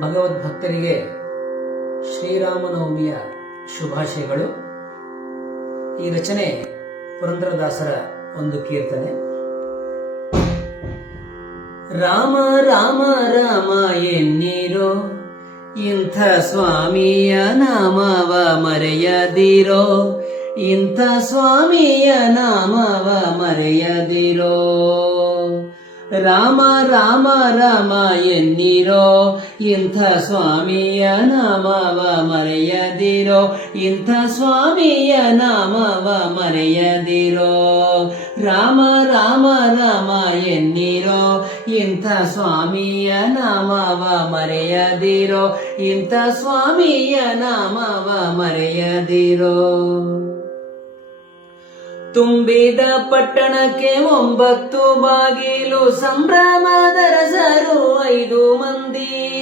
ಭಗವದ್ಭಕ್ತರಿಗೆ ಶ್ರೀರಾಮನವಮಿಯ ಶುಭಾಶಯಗಳು. ಈ ರಚನೆ ಪುರಂದರದಾಸರ ಒಂದು ಕೀರ್ತನೆ. ರಾಮ ರಾಮ ರಾಮ ಎನ್ನೀರೋ, ಇಂಥ ಸ್ವಾಮಿಯ ನಾಮವ ಮರೆಯದಿರೋ, ಇಂಥ ಸ್ವಾಮಿಯ ನಾಮವ ಮರೆಯದಿರೋ. ರಾಮ ರಾಮ ರಾಮ ಎನ್ನಿರೋ? ಇಂಥ ಸ್ವಾಮಿಯ ನಾಮವ ಮರೆಯದಿರೋ? ಇಂಥ ಸ್ವಾಮಿಯ ನಾಮವ ಮರೆಯದಿರೋ? ರಾಮ ರಾಮ ರಾಮ ಎನ್ನಿರೋ? ಇಂಥ ಸ್ವಾಮಿಯ ನಾಮವ ಮರೆಯದಿರೋ? ಇಂಥ ಸ್ವಾಮಿಯ ನಾಮವ ಮರೆಯದಿರೋ? ತುಂಬಿದ ಪಟ್ಟಣಕ್ಕೆ ಒಂಬತ್ತು ಬಾಗಿಲು ಸಂಭ್ರಮದ ರಸರು ಐದು ಮಂದಿ.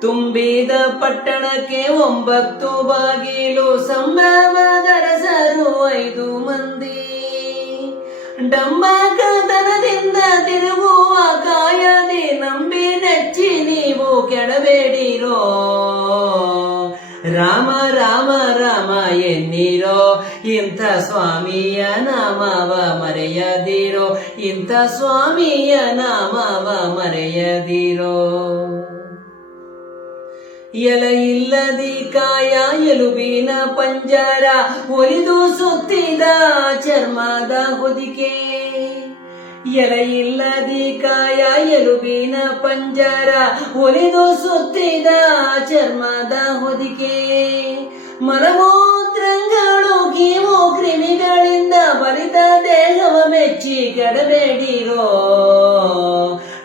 ತುಂಬಿದ ಪಟ್ಟಣಕ್ಕೆ ಒಂಬತ್ತು ಬಾಗಿಲು ಸಂಭ್ರಮದ ರಸರು ಐದು ಮಂದಿ. ಡಂಬಕದನದಿಂದ ತಿರುಗುವ ಕಾಯದೆ ನಂಬಿ ನೆಚ್ಚಿ ನೀವು ಕೆಡಬೇಡಿರೋ ಎನ್ನಿರೋ ಇಂಥ ಸ್ವಾಮಿಯ ನಾಮವ ಮರೆಯದಿರೋ? ಇಂಥ ಸ್ವಾಮಿಯ ನಾಮವ ಮರೆಯದಿರೋ? ಎಲ ಇಲ್ಲದಿ ಕಾಯ ಎಲುಬಿನ ಪಂಜರ ಒಲಿದು ಸುತ್ತಿದ ಚರ್ಮದ ಹೊದಿಕೆ. ಎಲ ಇಲ್ಲದಿ ಕಾಯ ಎಲುಬಿನ ಪಂಜರ ಒಲಿದು ಸುತ್ತಿದ ಚರ್ಮದ ಹೊದಿಕೆ. ಮಲಮೂತ್ರಗಳು ಕ್ರಿಮಿಗಳಿಂದ ದೇಹವ ಮೆಚ್ಚಿ ಕೆಡಬೇಡಿರೋ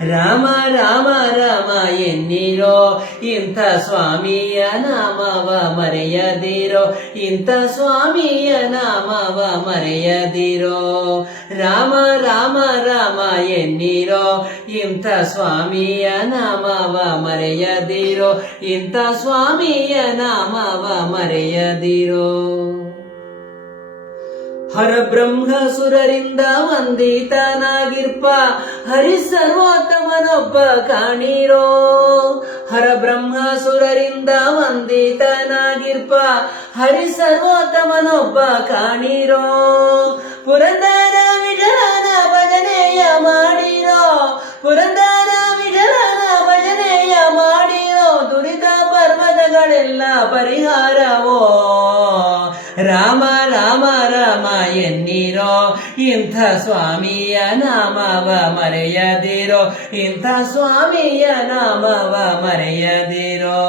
ರಾಮ ರಾಮ ರಾಮ ಎನ್ನಿರೋ. ಇಂಥ ಸ್ವಾಮಿಯ ನಾಮವ ಮರೆಯದಿರೋ. ಇಂಥ ಸ್ವಾಮಿಯ ನಾಮವ ಮರೆಯದಿರೋ. ರಾಮ ರಾಮ ರಾಮ ಎನ್ನಿರೋ. ಇಂಥ ಸ್ವಾಮಿಯ ನಾಮವ ಮರೆಯದಿರೋ. ಇಂಥ ಸ್ವಾಮಿಯ ನಾಮವ ಮರೆಯದಿರೋ. ಹರಬ್ರಹ್ಮಸುರರಿಂದ ವಂದಿತನಾಗಿರ್ಪ. ಹರಿ ಸರ್ವೋತ್ತಮನೊಬ್ಬ ಕಾಣಿರೋ. ಹರಬ್ರಹ್ಮಸುರರಿಂದ ವಂದಿತನಾಗಿರ್ಪ. ಹರಿ ಸರ್ವೋತ್ತಮನೊಬ್ಬ ಕಾಣಿರೋ. ಪುರಂದರ ವಿಠಲನ ಭಜನೆಯ ಮಾಡಿರೋ. ಪುರಂದರ ವಿಠಲನ ಭಜನೆಯ ಮಾಡಿರೋ. ದುರಿತ ಪರ್ವತಗಳೆಲ್ಲ ಪರಿಹಾರವೋ. ರಾಮ ಎನ್ನಿರೋ? ಇಂಥ ಸ್ವಾಮಿಯ ನಾಮವ ಮರೆಯದಿರೋ? ಇಂಥ ಸ್ವಾಮಿಯ ನಾಮವ ಮರೆಯದಿರೋ?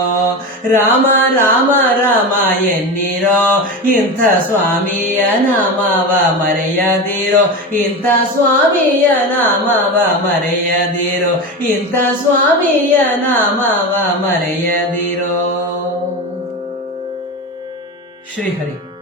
ರಾಮ ರಾಮ ರಾಮ ಎನ್ನಿರೋ? ಇಂಥ ಸ್ವಾಮಿಯ ನಾಮವ ಮರೆಯದಿರೋ? ಇಂಥ ಸ್ವಾಮಿಯ ನಾಮವ ಮರೆಯದಿರೋ? ಇಂಥ ಸ್ವಾಮಿಯ ನಾಮವ ಮರೆಯದಿರೋ? ಶ್ರೀಹರಿ